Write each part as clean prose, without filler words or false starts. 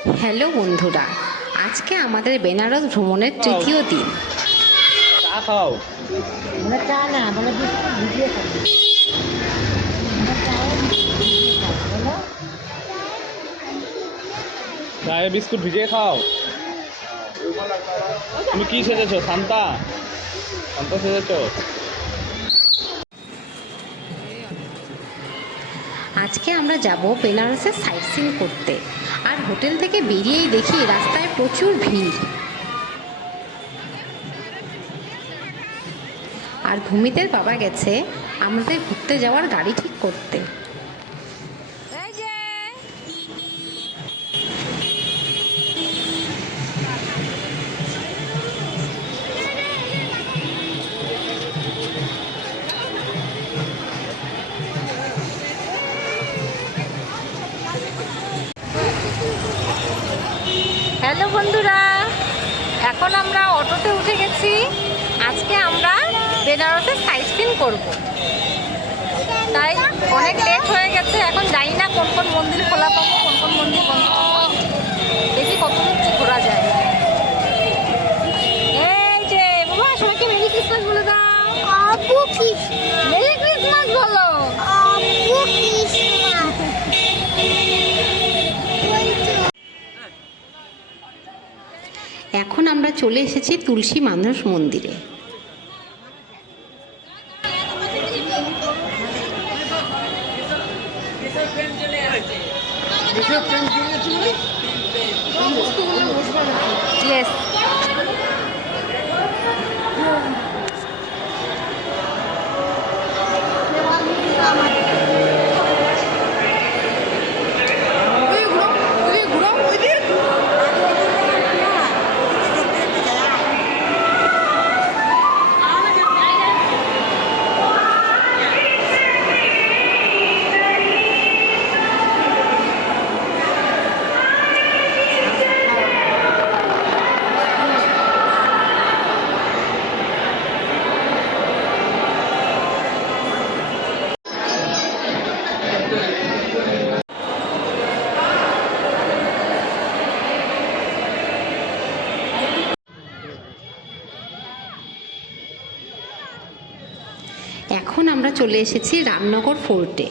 Hello বন্ধুরা, আজকে আমাদের বেনারস ভ্রমণের তৃতীয় দিন। চা খাও। আমরা চা না, আমরা বিস্কুট ভিজিয়ে খাবো। আমরা চায়ে ভিজিয়ে খাবো, বলো? চায়ে বিস্কুট ভিজিয়ে খাও। তুমি কি সেজেছো? শান্তা শান্তা সেজেছো? আজকে আমরা যাব বেনারসের সাইট সিন করতে, আর হোটেল থেকে বেরিয়েই দেখি রাস্তায় প্রচুর ভিড়। আর ভূমিতের বাবা গেছে আমাদের ঘুরতে যাওয়ার গাড়ি ঠিক করতে। হ্যালো বন্ধুরা, এখন আমরা অটোতে উঠে গেছি। আজকে আমরা বেনারসের সাইট সিন করব, তাই অনেক লেট হয়ে গেছে। এখন জানি না কোন কোন মন্দির খোলা পাবো, কোন কোন মন্দির বন্ধ পাবো। দেখি কত কি ঘোরা যায়। এই যে বাবা, সবাইকে মেরি ক্রিসমাস বলে দাও। আপু কৃষ্ণ, মেরি ক্রিসমাস বলো। আপু কৃষ্ণ। এখন আমরা চলে এসেছি তুলসী মানস মন্দিরে। Yes. এখন আমরা চলে এসেছি রামনগর ফোর্টে।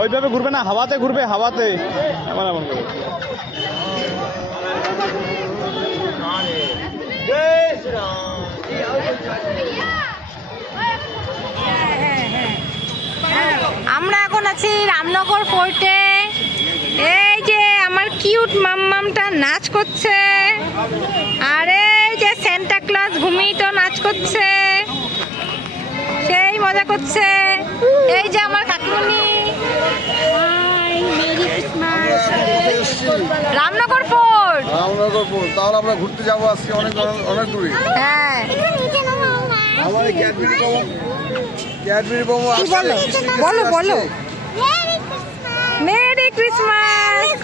ওইভাবে ঘুরবে না, হাওয়াতে ঘুরবে, হাওয়াতে এমন এমন করে। আমরা এখন আছি রামনগর ফোর্টে। এই যে আমার কিউট মাম্মামটা নাচ করছে, আর এই যে সান্তা ক্লজ ভূমি তো নাচ করছে, সেই মজা করছে। এই যে আমার কাকিমণি। Ramnagar fort, Ramnagar fort. তাহলে আমরা ঘুরতে যাবো আজকে অনেক অনেক দূরে। হ্যাঁ। আমার ক্যাডবেরি পাবো, ক্যাডবেরি পাবো। বলো বলো বলো। Merry Christmas.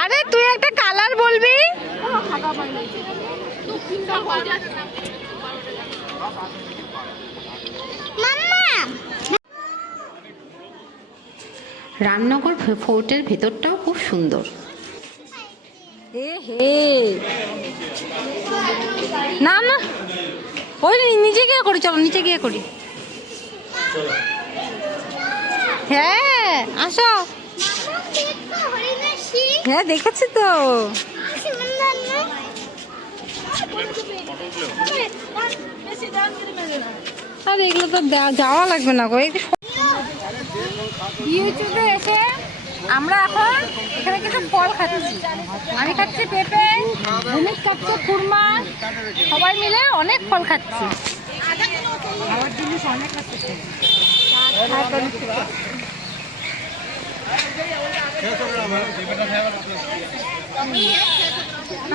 আরে তুই একটা কালার বলবি। রামনগর ফোর্টের ভেতরটাও খুব সুন্দর। না না, ওই নিচে গিয়ে করি, চলো নিচে গিয়ে করি। হ্যাঁ আসো। হ্যাঁ দেখেছি তো। আর এগুলো তো যাওয়া লাগবে না গো। ইউটিউবে এসে আমরা এখন এখানে কিছু ফল খাচ্ছি। আমি খাচ্ছি পেঁপে, ভূমিক খাচ্ছে খুরমা, সবাই মিলে অনেক ফল খাচ্ছি। খাওয়ার জিনিস অনেক আছে।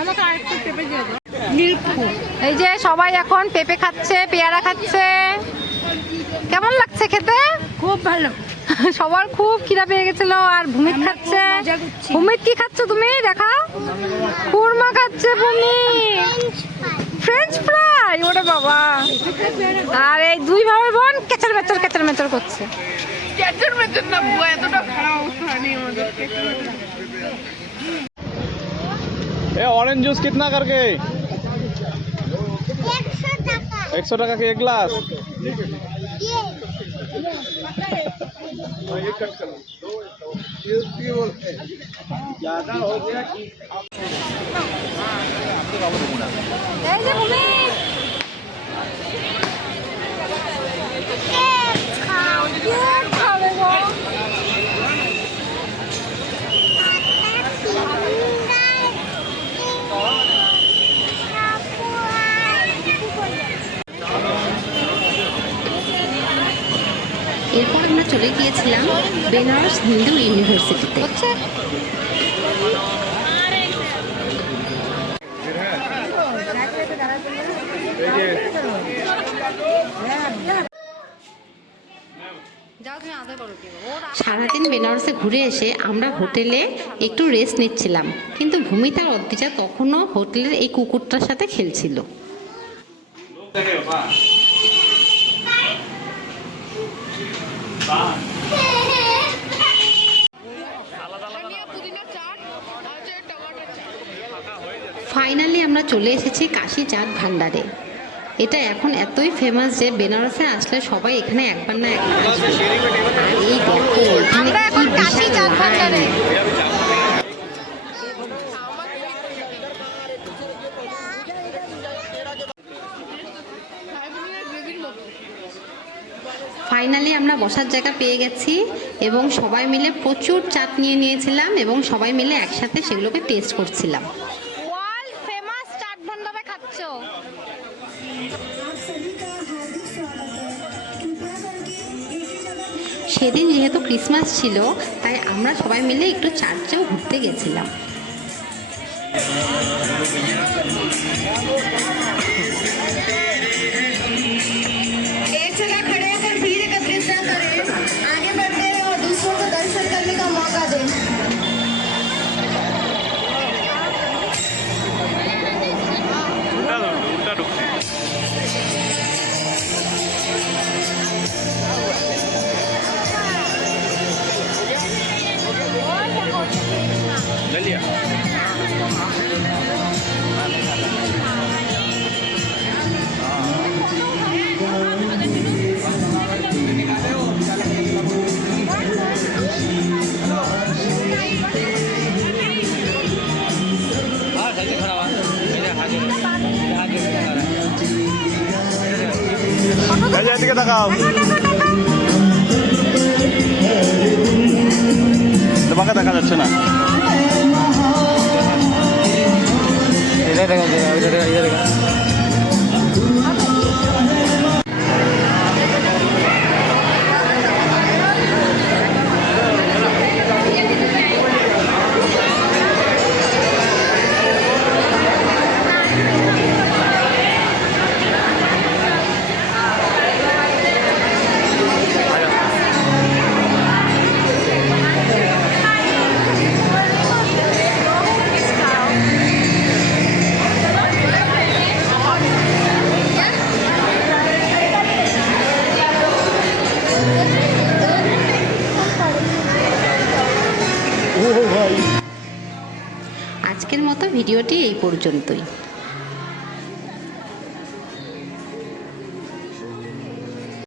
আমাকে আরেকটু পেঁপে দিয়ে দাও। এই যে সবাই এখন পেঁপে খাচ্ছে, পেয়ারা খাচ্ছে। কেমন লাগছে খেতে? খুব ভালো। সবার খুব খিদা পেয়ে গেছিল। আর ভূমিক খাচ্ছে। ভূমিক কি খাচ্ছ তুমি? দেখা, খুরমা খাচ্ছে ভূমিক, ফ্রেঞ্চ ফ্রাই। ওরে বাবা! আর এই দুই ভাই বোন কেচার মেচর করছে। ए ऑरेंज जूस कितना करके? 100 টাকা 100 টাকা के एक गिलास। এই যে ভূমিক, কেক খাবে গো। এরপর আমরা চলে গিয়েছিলাম বেনারস হিন্দু ইউনিভার্সিটিতে। হচ্ছে সারাদিন বেনারসে ঘুরে এসে আমরা হোটেলে একটু রেস্ট নিচ্ছিলাম, কিন্তু ভূমি তার অদ্রিজা তখনও হোটেলের এই কুকুরটার সাথে খেলছিল। ফাইনালি আমরা চলে এসেছি কাশি চাট ভান্ডারে। এটা এখন এতই ফেমাস যে বেনারসে আসলে সবাই এখানে একবার না একবার আসবে। আর এই দেখো এখানে আমরা এখন কি কাশি বিশাল চাট ভান্ডারে। লাইন। ফাইনালি আমরা বসার জায়গা পেয়ে গেছি এবং সবাই মিলে প্রচুর চাট নিয়ে নিয়েছিলাম এবং সবাই মিলে একসাথে সেগুলোকে টেস্ট করছিলাম। ওয়ার্ল্ড ফেমাস চাট ভান্ডারে খাচ্ছো। সেদিন যেহেতু ক্রিসমাস ছিল তাই আমরা সবাই মিলে একটু চার্চেও ঘুরতে গেছিলাম। एक जगह खड़े होकर भीड़ एकत्रित न करें, आगे बढ़ते हैं और दूसरों को दर्शन करने का मौका दें। এই যে এদিকে তাকাও। তোমাকে দেখা যাচ্ছে না। এটা দেখা যায়, আজকের মতো ভিডিওটি এই পর্যন্তই।